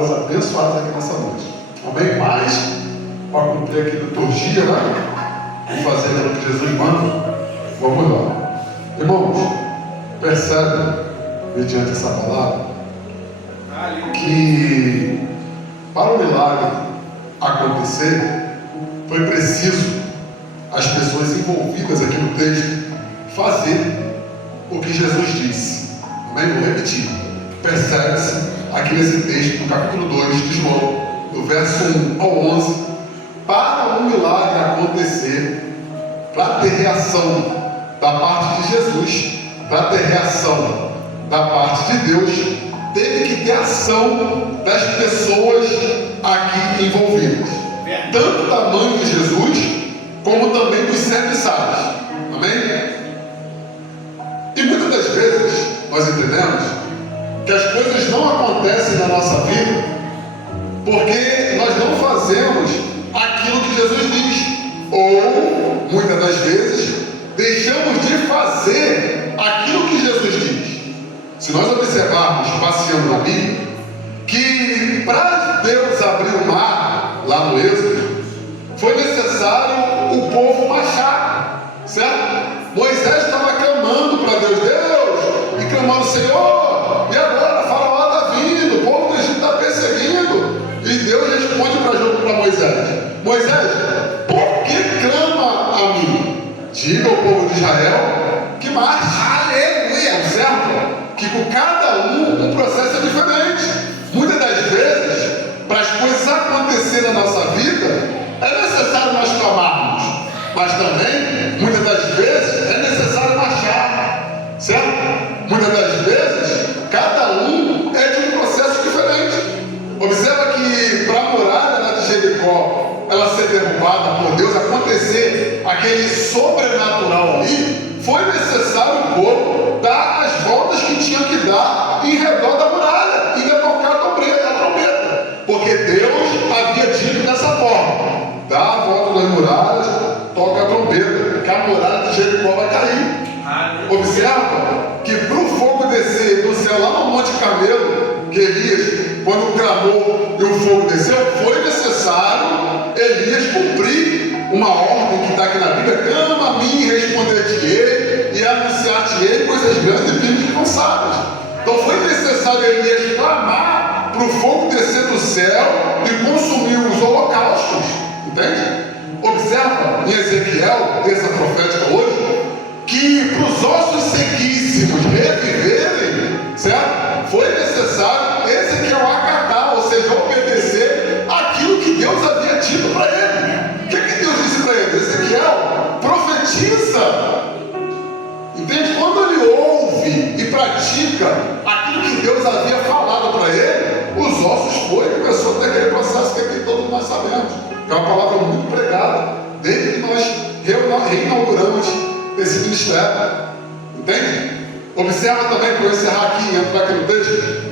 palavras abençoadas aqui nessa noite. Amém? Mas, para cumprir aqui a liturgia, né? Vamos fazer aquilo que Jesus manda. Vamos lá. Irmãos, percebe, mediante essa palavra, que para o milagre acontecer, foi preciso as pessoas envolvidas aqui no texto fazer o que Jesus disse. Amém? Vou repetir. Percebe-se aqui nesse texto, no capítulo 2 de João, do verso 1 ao 11, para o milagre acontecer, para ter reação da parte de Jesus, para ter reação da parte de Deus, teve que ter ação das pessoas aqui envolvidas, tanto da mãe de Jesus, como também dos serviçais. Amém? E muitas das vezes nós entendemos que as coisas não acontecem na nossa vida porque nós não fazemos aquilo que Jesus diz, ou muitas das vezes deixamos de fazer aquilo que Jesus diz. Se nós observarmos, passeando na Bíblia, que para Deus abrir o mar lá no Êxodo, foi necessário o povo marchar, certo? Moisés estava clamando para Deus, e clamando: Senhor, e agora? Faraó está vindo, o povo do Egito está perseguindo. E Deus responde para Moisés: Moisés, por que clama a mim? Diga ao povo de Israel que marche. Aleluia! Certo? Que com cada um processo é diferente. Muitas das vezes, para as coisas acontecerem na nossa vida, é necessário nós clamarmos, mas também, muitas das vezes, é necessário marchar, certo? Muitas das vezes, cada um é de um processo diferente. Observa que para a muralha de Jericó, ela ser derrubada por Deus, acontecer aquele sobrenatural ali, foi necessário o povo dar as voltas que tinham que dar em redor da muralha e tocar a trombeta, porque Deus havia dito dessa forma: dá a volta das muralhas, toca a trombeta, que a muralha de Jericó vai cair. Observa que para o fogo descer do céu lá no Monte Carmelo, que Elias, quando clamou e o fogo desceu, foi necessário Elias cumprir uma ordem que está aqui na Bíblia: clama a mim e responder-te-ei e anunciar-te-ei coisas grandes e firmes que não sabes. Então foi necessário Elias clamar para o fogo descer do céu e consumir os holocaustos. Entende? Observa em Ezequiel, terça profética hoje, que para os ossos sequíssimos reviverem, certo? Foi necessário Ezequiel acatar, ou seja, obedecer aquilo que Deus havia dito para ele. O que Deus disse para ele? Ezequiel, profetiza. Entende? Quando ele ouve e pratica aquilo que Deus havia falado para ele, os ossos começou a ter aquele processo que aqui todos nós sabemos. É uma palavra muito pregada desde que nós reinauguramos esse ministério. Entende? Observa também, para eu encerrar aqui e entrar aqui no texto,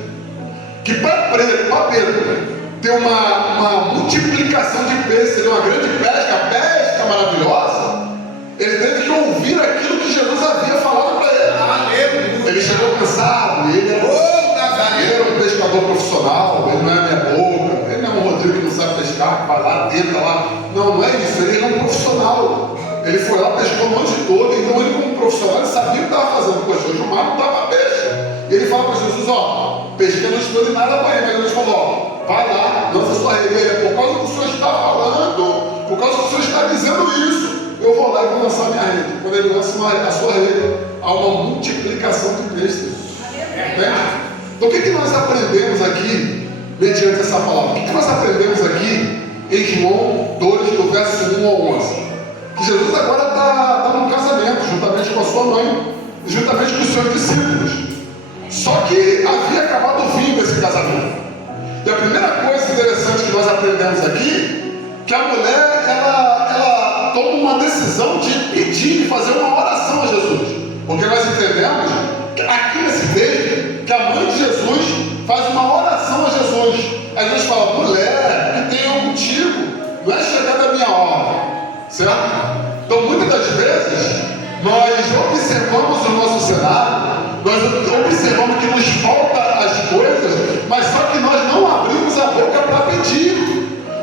que para Pedro ter uma multiplicação de peixes, seria uma grande pesca maravilhosa, ele teve que ouvir aquilo que Jesus havia falado para ele. Ele chegou cansado, ele era um pescador profissional, ele não é minha boca, ele não é um Rodrigo que não sabe pescar, que vai lá, tenta lá. Não é isso, ele é um profissional. Ele foi lá, pescou a noite toda, então ele, como profissional, ele sabia o que estava fazendo. Poxa, hoje o mar não estava peixe. E ele fala para Jesus: pesquei a noite toda e nada para ele. Mas Jesus falou: vai lá, lança sua rede. Por causa do que o Senhor está falando, por causa do que o Senhor está dizendo isso, eu vou lá e vou lançar minha rede. Quando ele lança a sua rede, há uma multiplicação de peixes. Então o que nós aprendemos aqui, mediante essa palavra? O que nós aprendemos aqui em João 2, do verso 1 ao 11? Que Jesus agora está num casamento, juntamente com a sua mãe, e juntamente com os seus discípulos. Só que havia acabado o vinho desse casamento. E a primeira coisa interessante que nós aprendemos aqui, que a mulher, ela toma uma decisão de pedir, de fazer uma oração a Jesus. Porque nós entendemos, aqui nesse texto, que a mãe de Jesus faz uma oração a Jesus. Aí Jesus fala: mulher, que tenho contigo, não é chegada a minha hora. Certo? Então, muitas das vezes, nós observamos o nosso cenário, nós observamos que nos falta as coisas, mas só que nós não abrimos a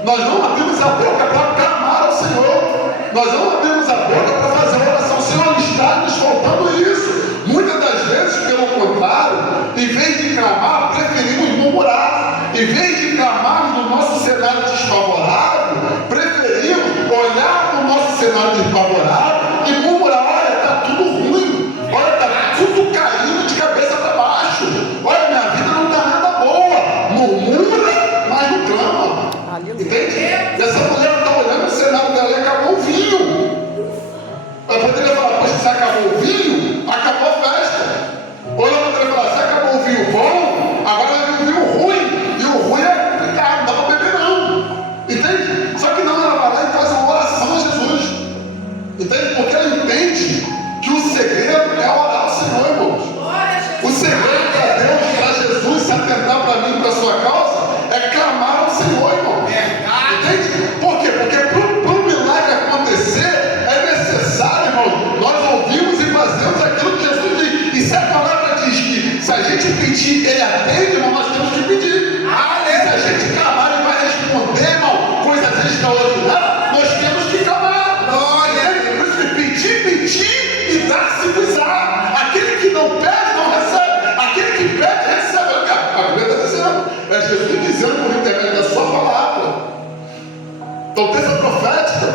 Nós não abrimos a boca para clamar ao Senhor. Nós não abrimos a boca para fazer oração. O Senhor está nos faltando isso. Muitas das vezes, pelo contrário, em vez de clamar, preferimos murmurar. Em vez de clamar no nosso cenário desfavorável, preferimos olhar para o nosso cenário desfavorável e murmurar: olha, está tudo ruim, olha, está tudo caindo de cabeça para baixo, olha, minha vida não está nada boa. Murmura, mas não clama. Entende? E essa mulher está olhando o cenário dela e acabou o vinho. Eu poderia falar: poxa, se acabou o vinho, acabou a festa. Ou ela poderia falar: se acabou o vinho bom, agora vai vir o vinho ruim. E o ruim é complicado, não dá para beber não. Entende? Só que não, ela vai lá e faz uma oração a Jesus. Entende? Porque ela entende que o segredo é orar ao Senhor, irmãos. O segredo para Deus, para Jesus se atentar para mim e para a sua causa, é clamar ao Senhor, irmão. Entende? Por quê? Porque para o milagre acontecer, é necessário, irmão, nós ouvimos e fazemos aquilo que Jesus diz. E se a palavra diz que se a gente pedir, Ele atende, irmão, nós temos que pedir. Se a gente clamar, Ele vai responder, irmão, coisas extraordinárias, nós temos que clamar. Por isso que pedir e dar-se-vos-á. Aquele que não pede, não recebe. Aquele que pede, recebe. A Bíblia está dizendo, é Jesus dizendo por intermédio da sua palavra. Então, o texto profética,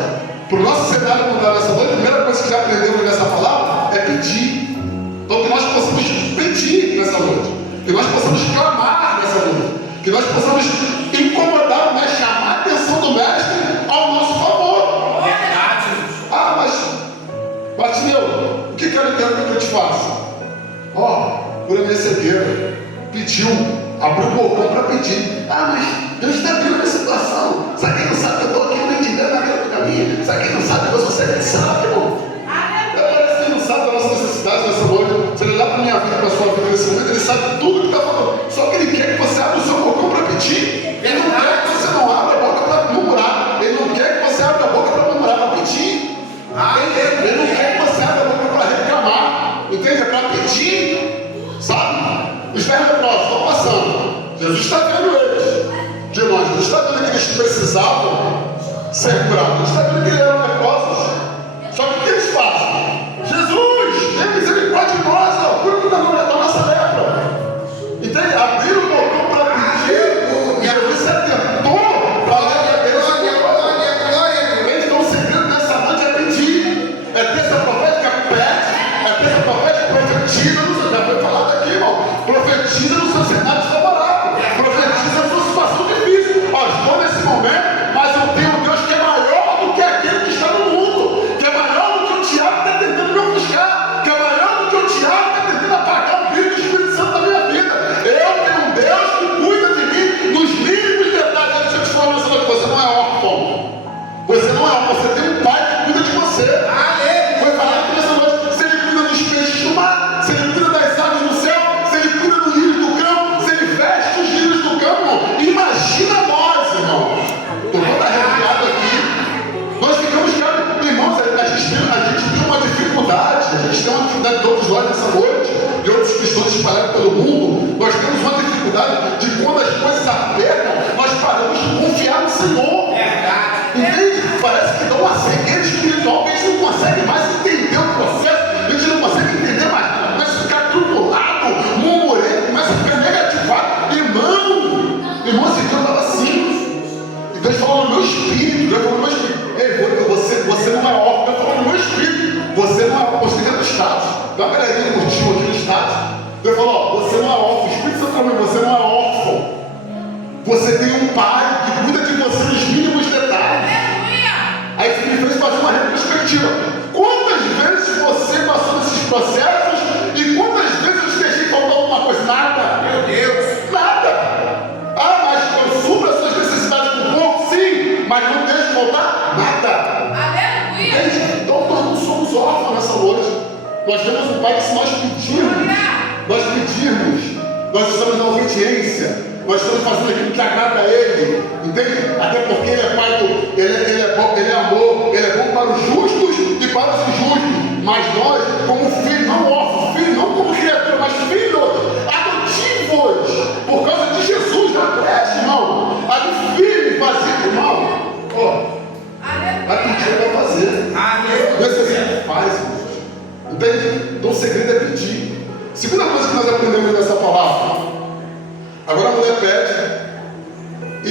para o nosso cenário mudar nessa noite, a primeira coisa que já aprendemos nessa palavra é pedir. Então, que nós possamos pedir nessa noite, que nós possamos clamar nessa noite, que nós possamos incomodar o mestre, chamar a atenção do mestre ao nosso favor. Ah, mas Bartimeu, o que quero que eu te faça? Por merecedeira, pediu, abriu o balcão para pedir. Ah, mas Deus está vendo a minha situação. Sabe quem não sabe que eu estou aqui no entendendo na beira do caminho? Sabe quem não sabe que eu sou você? Sabe, irmão? Parece que ele não sabe da nossa necessidade nessa noite. Se ele olhar para a minha vida, para a sua vida nesse momento, ele sabe tudo que está falando. Só que ele quer que você abra o seu balcão para pedir. Ele não quer que você não abra a boca para murmurar. Ele não quer que você abra a boca para murmurar, para pedir. Ele não quer que você abra a boca para reclamar. Entende? É para pedir. Sabe? Os velhos leprosos estão passando. Jesus está vendo eles de longe. Jesus está vendo que eles precisavam ser curados. Jesus está vendo que eles eram leprosos. Só que o que eles fazem? Jesus, tem misericórdia de nós, cura da nossa lepra. Entende? Abriram o balcão para pedir. E Jesus se atentou para a lepra deles. Então o segredo dessa noite é pedir. É terça profética, pede. É terça profética, profetiza. Já foi falado aqui, irmão. Profetiza no seu cenário favorável. Profetiza na sua situação difícil. Estou nesse momento, mas eu tenho um Deus que é maior do que aquele que está no mundo, que é maior do que o diabo está tentando me ofuscar, que é maior do que o diabo está tentando apagar o brilho do Espírito Santo da minha vida. Eu tenho um Deus que cuida de mim nos mínimos detalhes. Deixa eu te falar nessa noite, você não é órfão. Você não é órfão, você tem um pai que cuida de você. Foi falado aqui nessa noite, se ele cuida dos peixes do mar, se ele cuida das aves do céu, se ele cuida dos lírios do campo, se ele veste os lírios do campo, imagina nós, irmão. Eu vou dar arrepiado aqui. Nós ficamos, irmãos, a gente tem uma dificuldade, todos nós nessa noite, e outros cristãos espalhados pelo mundo, nós temos uma dificuldade de quando as coisas apertam, nós paramos de confiar no Senhor. Entende? Parece que dá uma cegueira espiritual, que a gente não consegue mais entender o processo, a gente não consegue entender mais, começa a ficar turbulado, murmurando, começa a ficar negativado. Irmão, esse dia eu estava assim, e Deus falou no meu espírito, Deus falou no meu espírito. Você não é órfão, Deus falou no meu espírito, você não é órfão, você é do status. Dá uma galerinha curtiu aqui no status. Deus falou, você não é órfão, o Espírito Santo falou, você não é órfão. Você tem um pai que cuida de você nos mínimos detalhes. Aí você me fez fazer uma retrospectiva. Quantas vezes você passou nesses processos e quantas vezes eu te deixei faltar alguma coisa? Nada. Meu Deus. Nada. Mas eu supro as suas necessidades com pouco? Sim. Mas não deixo faltar? Nada. Aleluia. Então nós não somos órfãos nessa noite. Nós temos um pai que se nós pedirmos, nós estamos na obediência. Nós estamos fazendo aquilo que agrada a Ele, entende? Até porque Ele é Pai, Ele é bom, Ele é amor, Ele é bom para os justos e para os injustos. Mas nós, como filhos, não órfãos, filhos, não como criatura, mas filhos adotivos, por causa de Jesus na creche, irmão. A do filho vazio, irmão.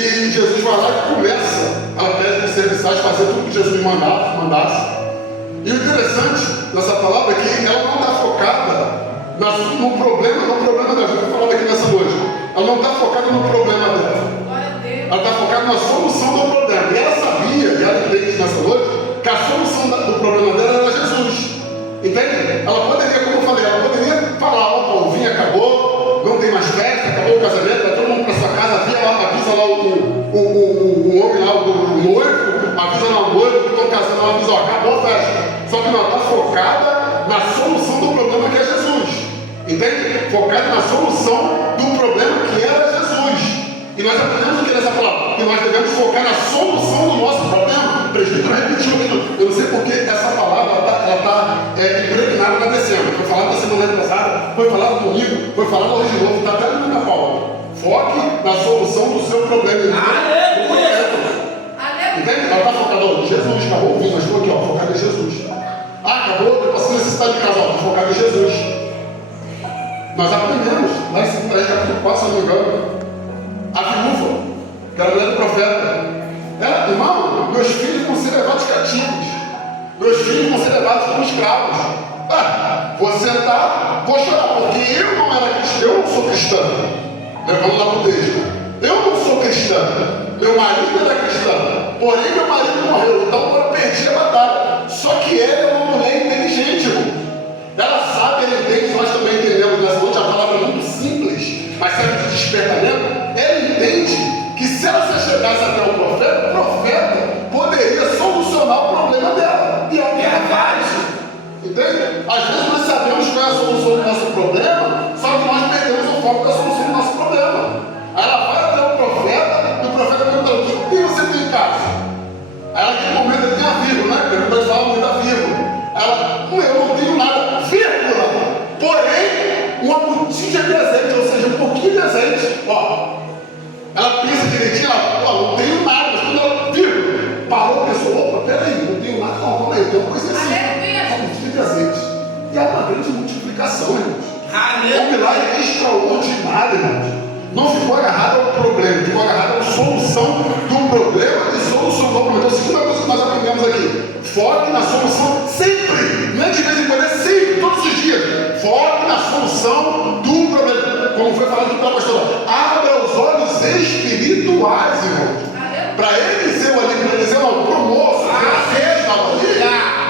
E Jesus vai lá e começa a pede de serviçais, fazer tudo que Jesus mandasse. E o interessante dessa palavra é que ela não está focada no problema dela. Eu vou falar aqui nessa noite. Ela não está focada no problema dela. Ela está focada na solução do problema. E ela sabia, e ela entende nessa noite, que a solução do problema dela era Jesus. Entende? Ela poderia, como eu falei, ela poderia falar: opa, o vinho acabou, não tem mais festa, acabou o casamento, vai todo mundo para sua casa, avisa lá o homem lá, o noivo, avisa lá o noivo que estão casando, ela avisa: ó, acabou a festa. Só que não, está focada na solução do problema que é Jesus. Entende? Focada na solução do problema que era Jesus. E nós aprendemos o que nessa palavra? Que nós devemos focar na solução do nosso problema. O presbítero repetiu aquilo. Eu não sei porque essa palavra ela está impregnada na Decembro. Foi falada na semana passada, foi falada comigo, foi falada hoje de novo, está até na minha pauta. Foque na solução do seu problema. Entende? Ela está focada em Jesus, acabou o vinho, mas estou aqui, ó, focada em Jesus. Acabou, eu posso necessitar de casal, estou focada em Jesus. Nós aprendemos, lá em 5 capítulo 4, se não me engano, a viúva, que era a mulher do profeta, ela, irmão, meus filhos vão ser levados cativos, meus filhos vão ser levados como escravos. Vou sentar, vou chorar, porque eu não era cristão, eu não sou cristã. Levando lá para o texto. Eu não sou cristã, meu marido era cristão, porém meu marido morreu, então eu perdi a batalha. Só que ela é uma mulher inteligente, irmão. Ela sabe, ela entende, nós também entendemos nessa noite, a palavra é muito simples, mas serve de despertamento. Ela entende que se ela se chegasse até o profeta poderia solucionar o problema dela. E é o que ela faz. Entende? Às vezes nós sabemos qual é a solução do nosso problema, só que nós perdemos o foco da solução do nosso problema. Aí ela vai até o profeta, e o profeta pergunta: o que você tem em casa? Aí ela, naquele momento, ele tem a vírgula, né? Ele vai falar muito da vírgula. Ela: eu não tenho nada, vírgula. Porém, uma botija de azeite, ou seja, um pouquinho de azeite. Ó, ela pensa direitinho, ela: não tenho nada, mas quando ela, vírgula, parou, pensou: opa, peraí, não tenho nada, não, calma aí, tem uma coisa assim. Uma botija de azeite. E é uma grande multiplicação, irmãos. É um milagre extraordinário, irmãos. Não ficou agarrado ao problema, ficou agarrado à solução do problema e solucionou o problema. Então, a segunda coisa que nós aprendemos aqui: foque na solução sempre, não é de vez em quando, é sempre, todos os dias. Foque na solução do problema. Como foi falado aqui pela pastora, abra os olhos espirituais, irmãos. Para Eliseu ali, para Eliseu não, para o moço, que estava ali,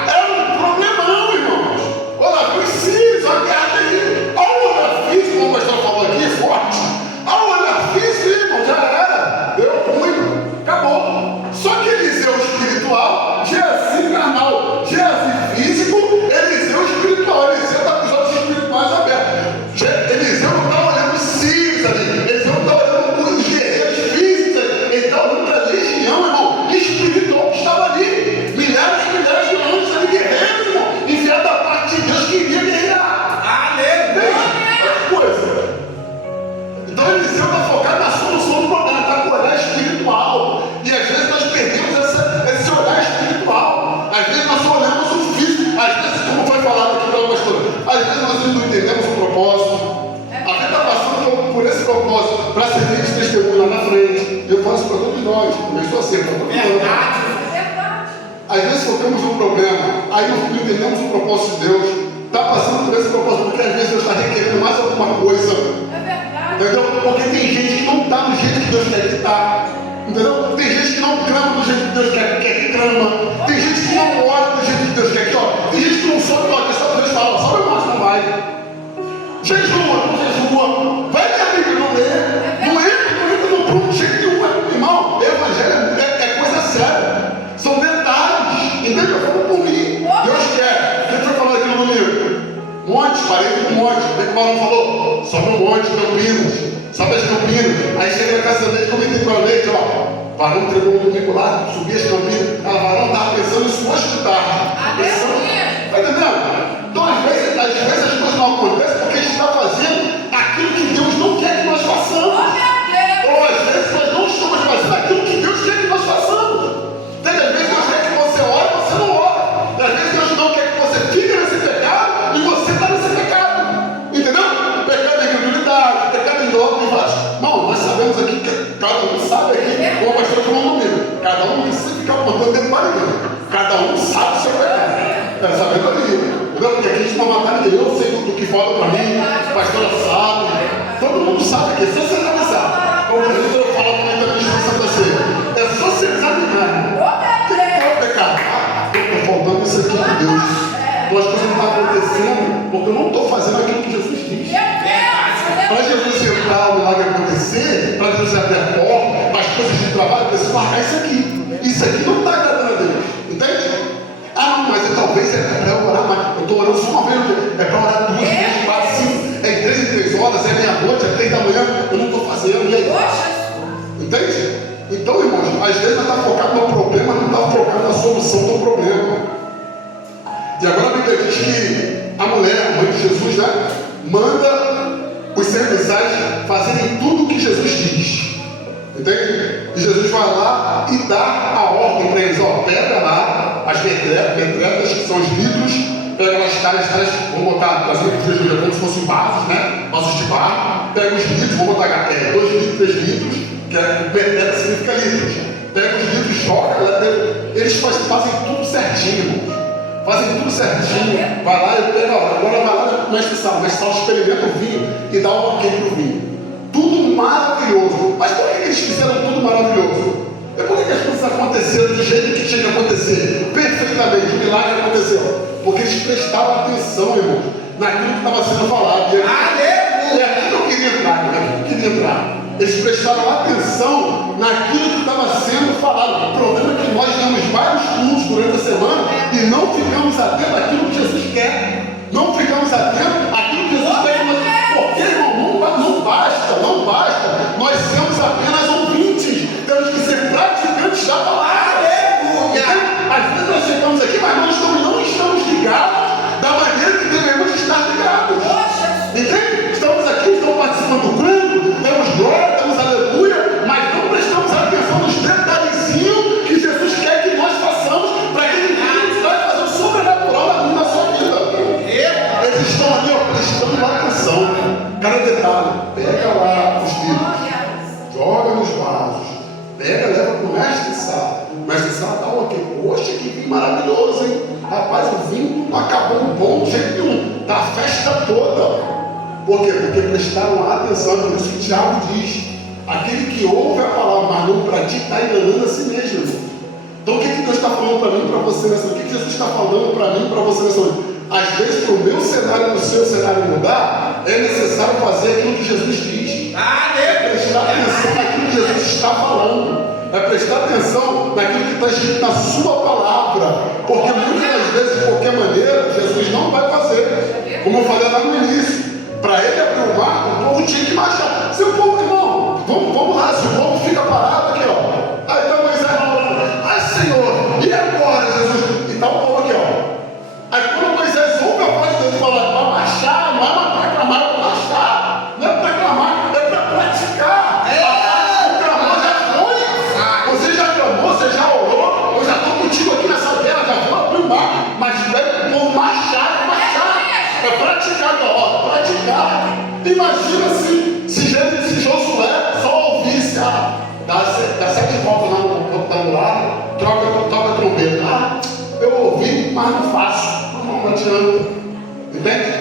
era um problemão, irmãos. Olha, precisa, agarra aí. Olha o olhar físico, como a pastora falou aqui, forte. Olha o olhar físico, irmão, já era. Deu ruim, acabou. Só que Eliseu espiritual, Geazi carnal, Geazi físico, Eliseu espiritual. Eliseu está com os olhos espirituais abertos. Eliseu não está olhando os sírios ali, Eliseu não está olhando os guerreiros físicos, ele está olhando para a legião, irmão, espiritual que estava ali. Milhares e milhares de anos ali, guerreiros, irmão, enviado da parte de Deus que iria guerrear. Aleluia! Outra coisa. Então Eliseu está focado na solução do problema, está com o olhar espiritual. E às vezes nós perdemos esse olhar espiritual. Às vezes nós só olhamos o físico. Às vezes, como foi falado aqui pela pastora, às vezes nós não entendemos o propósito. A gente está passando por esse propósito para servir de testemunho lá na frente. Eu faço para todos nós, eu estou assim, para todos nós. Às vezes focamos no problema, aí não entendemos o propósito de Deus. Está passando por esse propósito, porque às vezes Deus está requerendo mais alguma coisa. Entendeu? Porque tem gente que não está do jeito que Deus quer que está. Entendeu? Tem gente que não clama do jeito que Deus quer que clama. Tem gente que não ora do jeito que Deus quer que ora. Tem gente que não sobe aqui só para Deus falar: sobe mais, não vai. Jejua, não jejua. Vai ler a Bíblia, não lê. Não entra no prumo de jeito nenhum. Irmão, o evangelho é coisa séria. São detalhes. Entendeu? Eu falo por mim. Deus quer. Quem foi falando aqui no domingo? Monte, parei com monte. O que o Paulo falou? Sobe um monte, Campinas. Sobe as Campinas. Aí chega na casa da Leite, comentei com a Leite, ó. Varão entregou um domingo lá, subi as Campinas. A Varão estava pensando isso hoje de tarde. Tá entendendo? Então, às vezes as coisas não acontecem porque a gente está fazendo aquilo que Deus não quer que nós façamos. Ou às vezes nós não estamos fazendo aquilo que Deus quer que nós façamos. Às vezes Deus quer que você ore e você não ora. Às vezes Deus não quer que você fique nesse pecado e você está nesse pecado. Entendeu? Pecado em incredulidade, pecado em dor, em vários. Não, nós sabemos aqui que cada um sabe aqui entendeu? Cada um sabe o seu pecado. É sabedoria. Não, porque aqui a gente não matar ninguém. Eu sei do que fala para mim, a pastora sabe. Todo mundo sabe aqui, é só você analisar. Como por exemplo, eu falo também da minha Santa Ceia. É só você examinar. O que é o pecado? Estou faltando isso aqui de Deus. Então as coisas não estão acontecendo porque eu não estou fazendo aquilo que Jesus diz. Para Jesus entrar, o milagre acontecer, para Jesus abrir a porta, as coisas de trabalho, eu preciso marcar isso aqui. Isso aqui não está agradando a Deus. Entende? Ah, mas talvez é para eu orar mais. Eu estou orando só uma vez no dia. É para orar 2, 3, 4, 5. É 3 em 3 horas, é meia-noite, é 3 da manhã. Eu não estou fazendo. E aí? Entende? Então, irmãos, às vezes nós estamos focados no problema, não estamos focados na solução do problema. E agora a Bíblia diz que a mulher, a mãe de Jesus, né, manda os serviçais fazerem tudo o que Jesus diz. Entende? E Jesus vai lá e dá a ordem para eles: ó, pega lá as metretas, que são os litros, pega lá as caras, vamos botar as litros de Jesus como se fossem vasos, né? Vasos de barro. Pega os litros, vamos botar 2 litros, 3 litros, que metreta significa litros. Pega os litros, joga lá dentro. Eles fazem tudo certinho. Fazem tudo certinho. Vai lá e pega, ó, agora vai lá no mestre Sal experimenta o vinho e dá um ok pro vinho. Tudo maravilhoso. Mas por que eles fizeram tudo maravilhoso? É por que as coisas aconteceram do jeito que tinha que acontecer? Perfeitamente, o milagre aconteceu. Porque eles prestavam atenção, irmão, naquilo que estava sendo falado. É aqui que eu queria entrar, Eles prestaram atenção naquilo que estava sendo falado. O problema é que nós temos vários cultos durante a semana e não ficamos atentos àquilo que Jesus quer. Não ficamos atentos àquilo que Jesus quer. Porque, irmão, não basta. Nós somos apenas ouvintes. Temos que ser praticantes da palavra. Às vezes nós chegamos aqui, mas nós não estamos ligados da maneira que devemos estar ligados. Entende? Estamos aqui, estamos participando do culto, temos glória, temos aleluia, mas não prestamos atenção nos detalhezinhos que Jesus quer que nós façamos para que Ele vai fazer o sobrenatural na sua vida. Eles estão ali, ó, prestando atenção. Cada detalhe, pega lá os livros, joga nos vasos, pega, leva para o mestre Sá. O mestre Sá dá o ok. Poxa, que vinho maravilhoso, hein? Rapaz, o vinho não acabou bom de jeito nenhum. Tá a festa toda. Por quê? Porque prestaram atenção. Por isso que Tiago diz: aquele que ouve a palavra, mas não pratica, está enganando a si mesmo, irmão. Então o que Deus está falando para mim e para você nessa noite? O que Jesus está falando para mim e para você nessa noite? Às vezes, para o meu cenário e o seu cenário mudar, é necessário fazer aquilo que Jesus diz. É prestar atenção naquilo que Jesus está falando. É prestar atenção naquilo que está escrito na sua palavra. Porque muitas das vezes, de qualquer maneira, Jesus não vai fazer. Como eu falei lá no início, para ele abrir o mar, o povo tinha que marchar. Se o povo, irmão, vamos lá, se o povo fica parado aqui, ó. Aí então Moisés falando: ai Senhor, e agora, Jesus? E está o povo aqui, ó. Aí quando Moisés ouve a voz de Deus e fala: para marchar, não é para clamar, é para marchar. Não é para clamar, é para praticar. O clamor já foi. Você já clamou, você já orou. Eu já estou contigo aqui nessa terra, já vou abrir o mar. Mas deve o povo marchar. É praticar, ó, praticar. Imagina se Josué só ouvisse: dá 7 voltas lá no rectangular, toca a trombeta. Eu ouvi, mas não faço. Não adianta. Entende?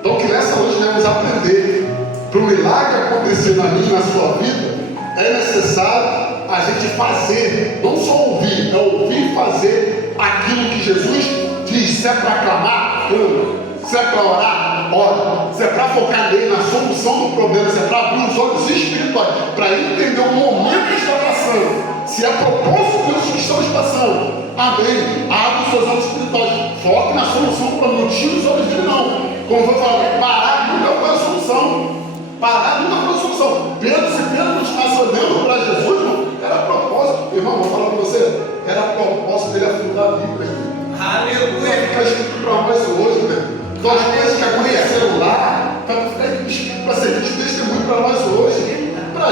Então que nessa noite devemos aprender. Para o milagre acontecer na minha e na sua vida, é necessário a gente fazer, não só ouvir, é ouvir e fazer aquilo que Jesus diz. Se é para clamar, clama. Se é para orar, ora. Se é para focar nele, na solução do problema, se é para abrir os olhos espirituais, para entender o momento que está passando, se é propósito Deus que estamos passando, amém. Abre os seus olhos espirituais, foque na solução do problema, não tire os olhos dele, não. Como eu falo, parar nunca foi a solução. Parar nunca foi a solução. Se Pedro continuasse olhando para Jesus, irmão, era propósito. Irmão, vou falar para você, era propósito dele afundar a Bíblia. Aleluia! Fica escrito para nós hoje, meu. Então as coisas que aconteceram lá, para servir de testemunho para nós hoje. Para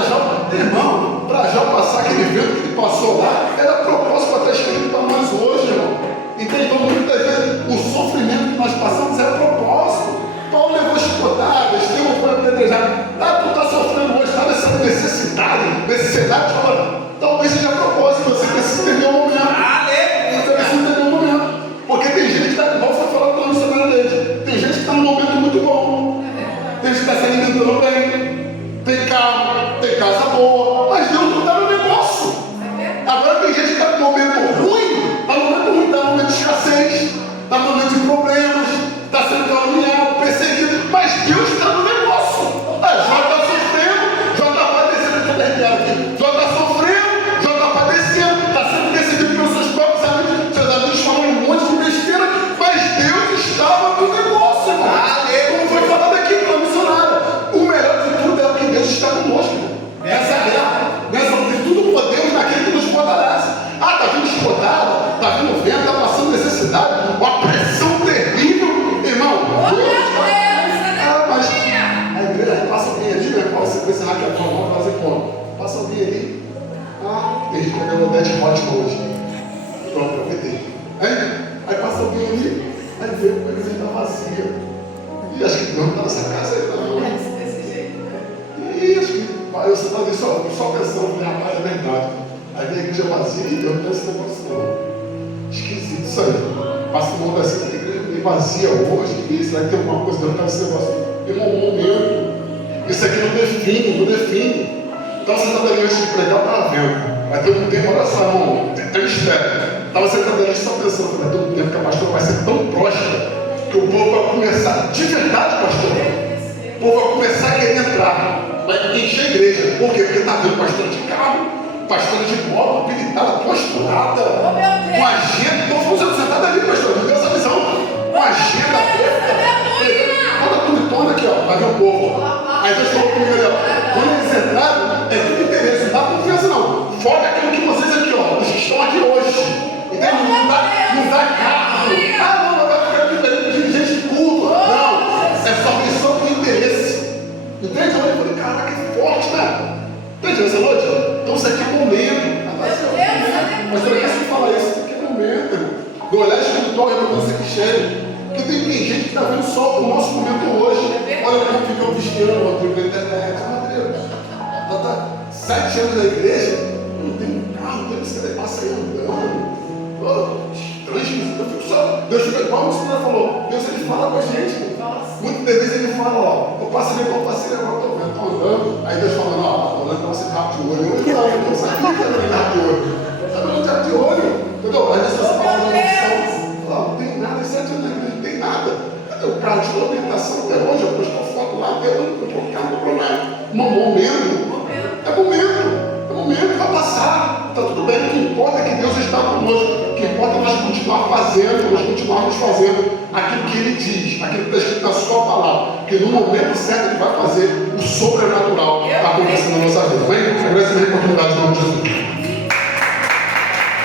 já passar aquele vento que ele passou lá, era propósito para estar escrito para nós hoje, irmão. Então muitas vezes o sofrimento que nós passamos era propósito. Paulo levou chicotadas, Estevão foi apedrejado. Tu está sofrendo hoje, está nessa necessidade, talvez seja propósito, você precisa entender o momento. ali. Tem gente que pega o Odete Hotman hoje. Pronto, aproveitei. Aí passa alguém ali, aí vê que a igreja está vazia. E acho que Deus não está nessa casa aí, não. E acho que eu só estava ali só pensando, rapaz, é verdade. Aí vem a igreja vazia e Deus não tem esse negócio não. Esquisito isso aí. Passa um mundo assim, a igreja meio vazia hoje. E será que tem alguma coisa? Deus não está nesse negócio. Irmão, um momento. Isso aqui não define. Então você estava ali antes de pregar, eu estava vendo. Vai ter um tempo, olha só, irmão, tem mistério. Estava sentado ali só pensando, vai ter um tempo que a pastora vai ser tão próspera que o povo vai começar, de verdade, pastor, o povo vai começar a querer entrar, vai encher a igreja. Por quê? Porque está vendo pastora de carro, pastora de moto, habilitada, posturada, com agenda. Estou falando sentado ali, pastor, não tem essa visão, com agenda toda bonitona aqui, ó, para ver o povo. Aí Deus falou comigo ali, ó, quando eles entraram, é tudo interesse, não dá confiança não. Foca aquilo que vocês aqui, ó, os que estão aqui hoje. Entende? Não dá carro. Não vai ficar diferente de dirigente de culto. Não, é só missão com interesse. Entende? Eu falei, caraca, que forte, né? Entende essa noite? Então isso aqui é momento. Mas eu quero que falar isso, isso aqui é momento. Do olhar espiritual, eu não sei que cheio. Porque tem gente que está vendo só o nosso momento hoje. Olha como fica o cristiano, Rodrigo, na internet. Rodrigo, tá 7 anos na igreja, não tem um carro, não tem bicicleta, passa aí andando. Estranho, eu fico só. Deus fica igual o Senhor falou. Deus ele fala com a gente. Muitas vezes ele fala, ó, eu passo ali, eu passei agora, estou vendo, estou andando. Aí Deus fala, não, estou andando para você rápido de olho. Eu não sabia que era rápido de olho. Sabe, não está de olho. Entendeu? Aí Deus fala, não tem nada, 7 anos na igreja, não tem nada. Cadê o carro de orientação até hoje? Eu postou foto lá, até hoje, eu estou carro para lá. Momento. É momento, vai passar. Está tudo bem, o que importa é que Deus está conosco. O que importa é nós continuarmos fazendo aquilo que Ele diz, aquilo que está escrito na sua palavra. Porque no momento certo Ele vai fazer o sobrenatural acontecer na nossa vida. Amém? Agradeço a oportunidade em nome de Jesus.